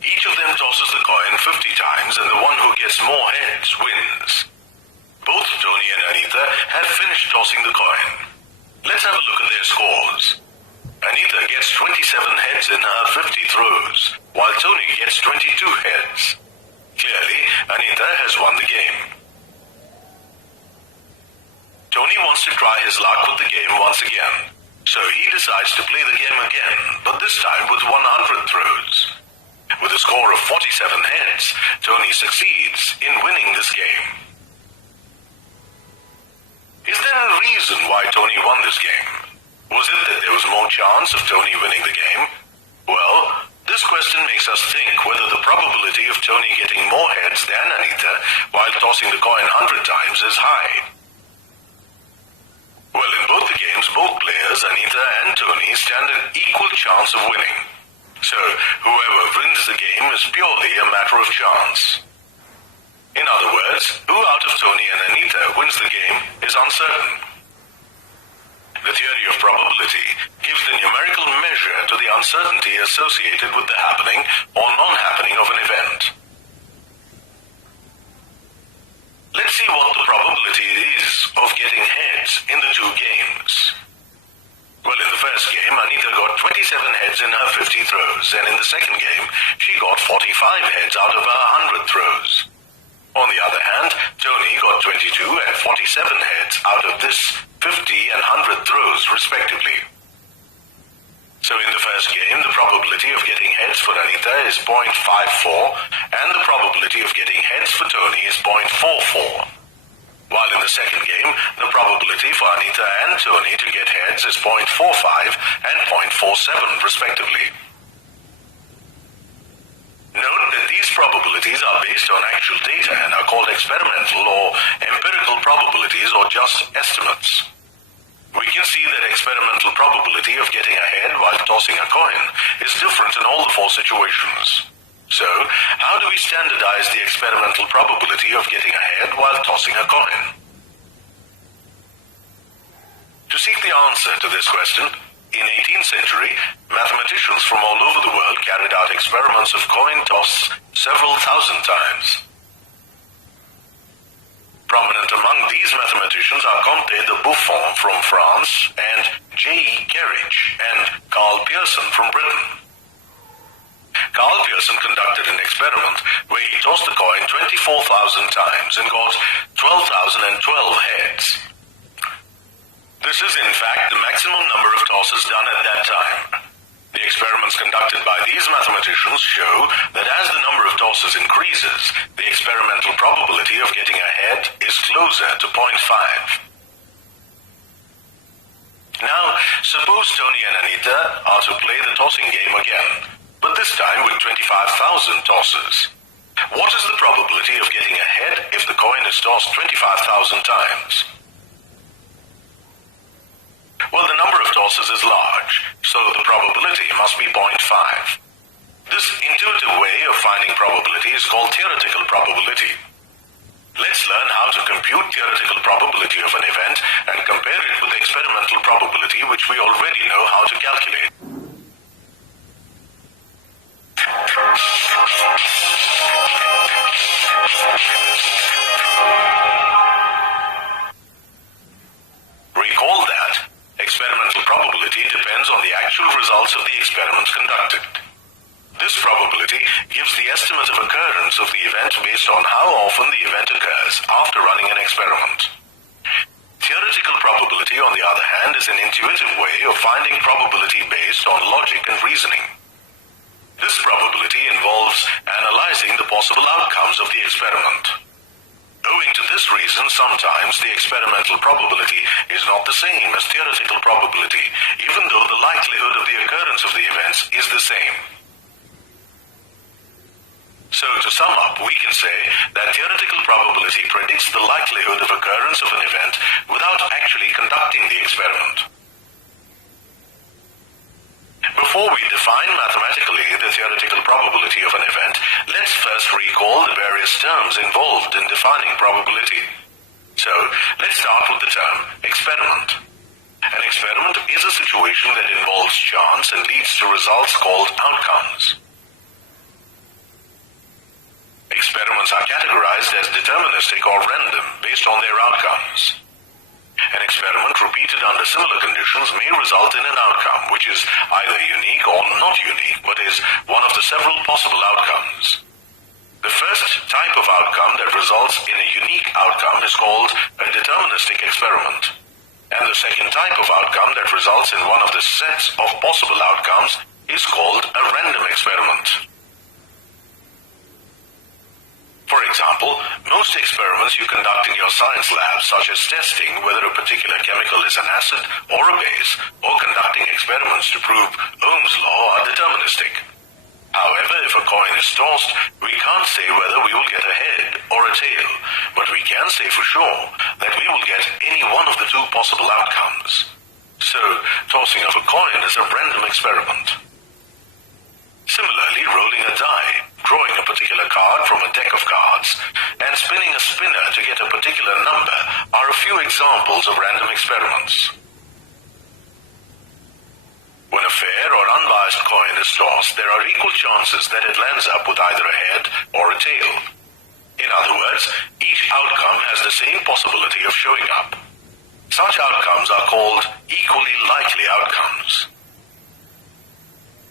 Each of them tosses the coin 50 times, and the one who gets more heads wins. Both Tony and Anita have finished tossing the coin. Let's have a look at their scores. Anita gets 27 heads in her 50 throws, while Tony gets 22 heads. Clearly, Anita has won the game. Tony wants to try his luck with the game once again, so he decides to play the game again, but this time with 100 throws. With a score of 47 heads, Tony succeeds in winning this game. Is there a reason why Tony won this game? Was it that there was more chance of Tony winning the game? Well, this question makes us think whether the probability of Tony getting more heads than Anita while tossing the coin 100 times is high. Well, in both the games, both players, Anita and Tony, stand an equal chance of winning. So, whoever wins the game is purely a matter of chance. In other words, who out of Tony and Anita wins the game is uncertain. The theory of probability gives the numerical measure to the uncertainty associated with the happening or non-happening of an event. Let's see what the probability is of getting heads in the two games. Well, in the first game, Anita got 27 heads in her 50 throws, and in the second game, she got 45 heads out of her 100 throws. On the other hand, Tony got 22 and 47 heads out of this 50 and 100 throws, respectively. So in the first game, the probability of getting heads for Anita is 0.54, and the probability of getting heads for Tony is 0.44. While in the second game, the probability for Anita and Tony to get heads is 0.45 and 0.47, respectively. Note that these probabilities are based on actual data and are called experimental or empirical probabilities or just estimates. We can see that experimental probability of getting a head while tossing a coin is different in all the four situations. So, how do we standardize the experimental probability of getting a head while tossing a coin? To seek the answer to this question, in 18th century, mathematicians from all over the world carried out experiments of coin toss several thousand times. Prominent among these mathematicians are Comte de Buffon from France and J.E. Kerridge and Karl Pearson from Britain. Karl Pearson conducted an experiment where he tossed the coin 24,000 times and got 12,012 heads. This is in fact the maximum number of tosses done at that time. The experiments conducted by these mathematicians show that as the number of tosses increases, the experimental probability of getting a head is closer to 0.5. Now, suppose Tony and Anita are to play the tossing game again, but this time with 25,000 tosses. What is the probability of getting a head if the coin is tossed 25,000 times? Well, the number of tosses is large, so the probability must be 0.5. This intuitive way of finding probability is called theoretical probability. Let's learn how to compute theoretical probability of an event and compare it with experimental probability, which we already know how to calculate. Recall that experimental probability depends on the actual results of the experiments conducted. This probability gives the estimate of occurrence of the event based on how often the event occurs after running an experiment. Theoretical probability, on the other hand, is an intuitive way of finding probability based on logic and reasoning. This probability involves analyzing the possible outcomes of the experiment. Owing to this reason, sometimes the experimental probability is not the same as theoretical probability, even though the likelihood of the occurrence of the events is the same. So, to sum up, we can say that theoretical probability predicts the likelihood of occurrence of an event without actually conducting the experiment. Before we define mathematically the theoretical probability of an event, let's first recall the various terms involved in defining probability. So, let's start with the term experiment. An experiment is a situation that involves chance and leads to results called outcomes. experiments are categorized as deterministic or random based on their outcomes. An experiment repeated under similar conditions may result in an outcome which is either unique or not unique, but is one of the several possible outcomes. The first type of outcome that results in a unique outcome is called a deterministic experiment. And the second type of outcome that results in one of the sets of possible outcomes is called a random experiment. For example, most experiments you conduct in your science lab, such as testing whether a particular chemical is an acid or a base, or conducting experiments to prove Ohm's law, are deterministic. However, if a coin is tossed, we can't say whether we will get a head or a tail, but we can say for sure that we will get any one of the two possible outcomes. So, tossing of a coin is a random experiment. Similarly, rolling a die, drawing a particular card from a deck of cards, and spinning a spinner to get a particular number are a few examples of random experiments. When a fair or unbiased coin is tossed, there are equal chances that it lands up with either a head or a tail. In other words, each outcome has the same possibility of showing up. Such outcomes are called equally likely outcomes.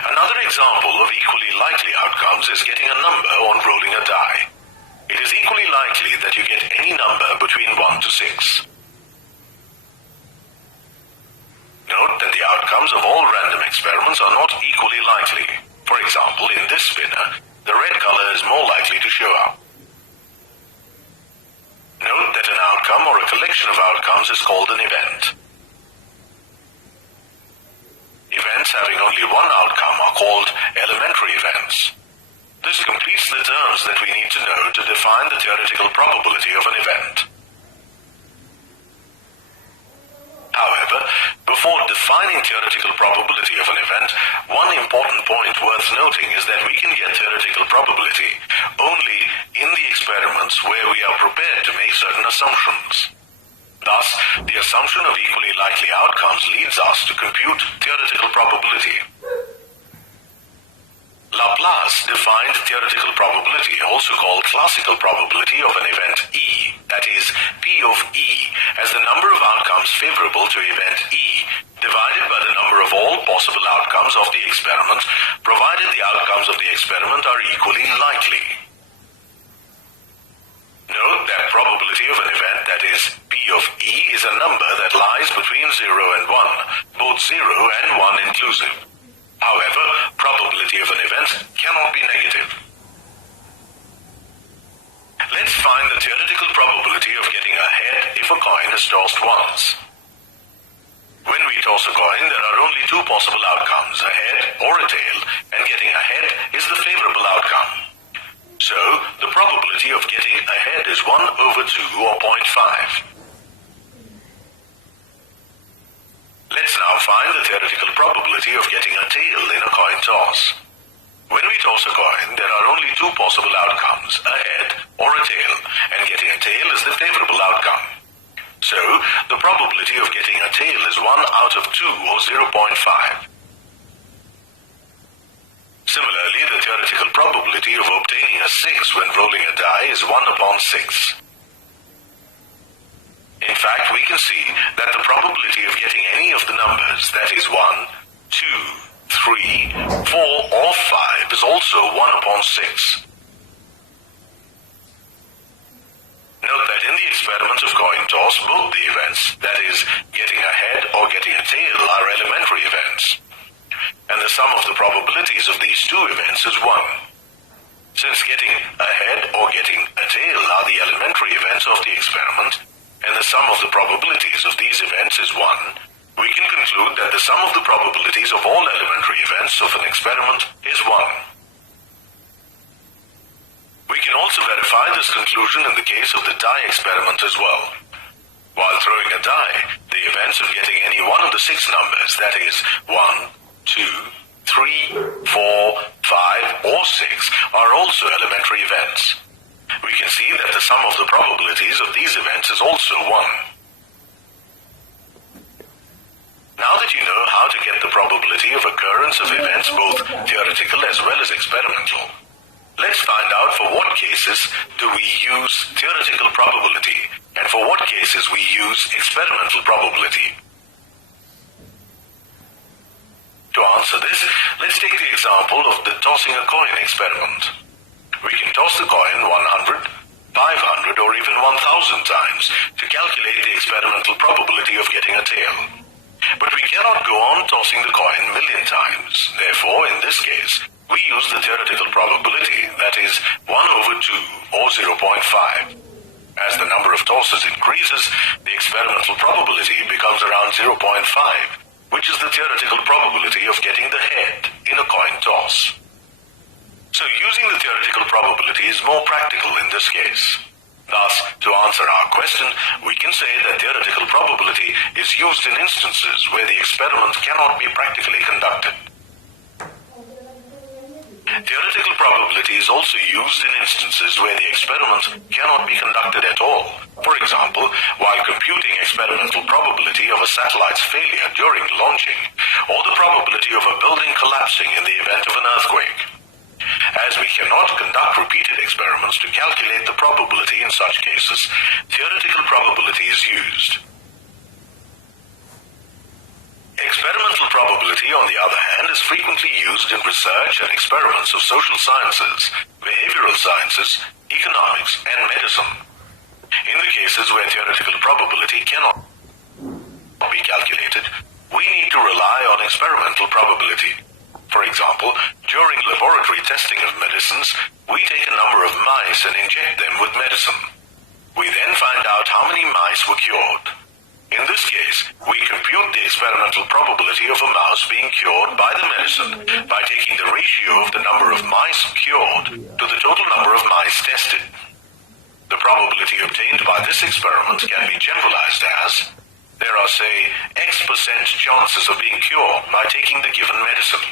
Another example of equally likely outcomes is getting a number on rolling a die. It is equally likely that you get any number between 1 to 6. Note that the outcomes of all random experiments are not equally likely. For example, in this spinner, the red color is more likely to show up. Note that an outcome or a collection of outcomes is called an event. Events having only one outcome are called elementary events. This completes the terms that we need to know to define the theoretical probability of an event. However, before defining theoretical probability of an event, one important point worth noting is that we can get theoretical probability only in the experiments where we are prepared to make certain assumptions. Thus, the assumption of equally likely outcomes leads us to compute theoretical probability. Laplace defined theoretical probability, also called classical probability of an event E, that is, P of E, as the number of outcomes favorable to event E, divided by the number of all possible outcomes of the experiment, provided the outcomes of the experiment are equally likely. Note that probability of an event, that is, P of E, is a number that lies between 0 and 1, both 0 and 1 inclusive. However, probability of an event cannot be negative. Let's find the theoretical probability of getting a head if a coin is tossed once. When we toss a coin, there are only two possible outcomes, a head or a tail, and getting a head is the favorable outcome. So, the probability of getting a head is 1 over 2 or 0.5. Let's now find the theoretical probability of getting a tail in a coin toss. When we toss a coin, there are only two possible outcomes, a head or a tail, and getting a tail is the favorable outcome. So, the probability of getting a tail is 1 out of 2 or 0.5. Similarly, the theoretical probability of obtaining a 6 when rolling a die is 1 upon 6. In fact, we can see that the probability of getting any of the numbers, that is 1, 2, 3, 4, or 5, is also 1 upon 6. Note that in the experiment of coin toss, both the events, that is, getting a head or getting a tail, are elementary events. And the sum of the probabilities of these two events is 1. Since getting a head or getting a tail are the elementary events of the experiment, and the sum of the probabilities of these events is 1, we can conclude that the sum of the probabilities of all elementary events of an experiment is 1. We can also verify this conclusion in the case of the die experiment as well. While throwing a die, the events of getting any one of the 6 numbers, that is, 1, 2, 3, 4, 5, or 6, are also elementary events. We can see that the sum of the probabilities of these events is also 1. Now that you know how to get the probability of occurrence of events, both theoretical as well as experimental, Let's find out for what cases do we use theoretical probability and for what cases we use experimental probability. To answer this, let's take the example of the tossing a coin experiment. We can toss the coin 100, 500 or even 1,000 times to calculate the experimental probability of getting a tail. But we cannot go on tossing the coin a million times. Therefore, in this case, we use the theoretical probability, that is 1 over 2 or 0.5. As the number of tosses increases, the experimental probability becomes around 0.5, which is the theoretical probability of getting the head in a coin toss. So using the theoretical probability is more practical in this case. Thus, to answer our question, we can say that theoretical probability is used in instances where the experiment cannot be practically conducted. Theoretical probability is also used in instances where the experiment cannot be conducted at all. For example, while computing experimental probability of a satellite's failure during launching, or the probability of a building collapsing in the event of an earthquake. As we cannot conduct repeated experiments to calculate the probability in such cases, theoretical probability is used. Experimental probability, on the other hand, is frequently used in research and experiments of social sciences, behavioral sciences, economics, and medicine. In the cases where theoretical probability cannot be calculated, we need to rely on experimental probability. For example, during laboratory testing of medicines, we take a number of mice and inject them with medicine. We then find out how many mice were cured. In this case, we compute the experimental probability of a mouse being cured by the medicine by taking the ratio of the number of mice cured to the total number of mice tested. The probability obtained by this experiment can be generalized as, there are, say, X% chances of being cured by taking the given medicine.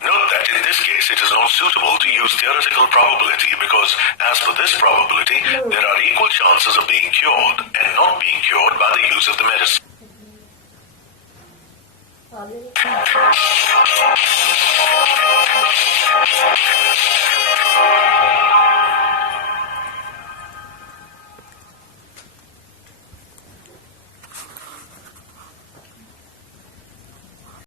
Note that in this case it is not suitable to use theoretical probability because, as for this probability, there are equal chances of being cured and not being cured by the use of the medicine.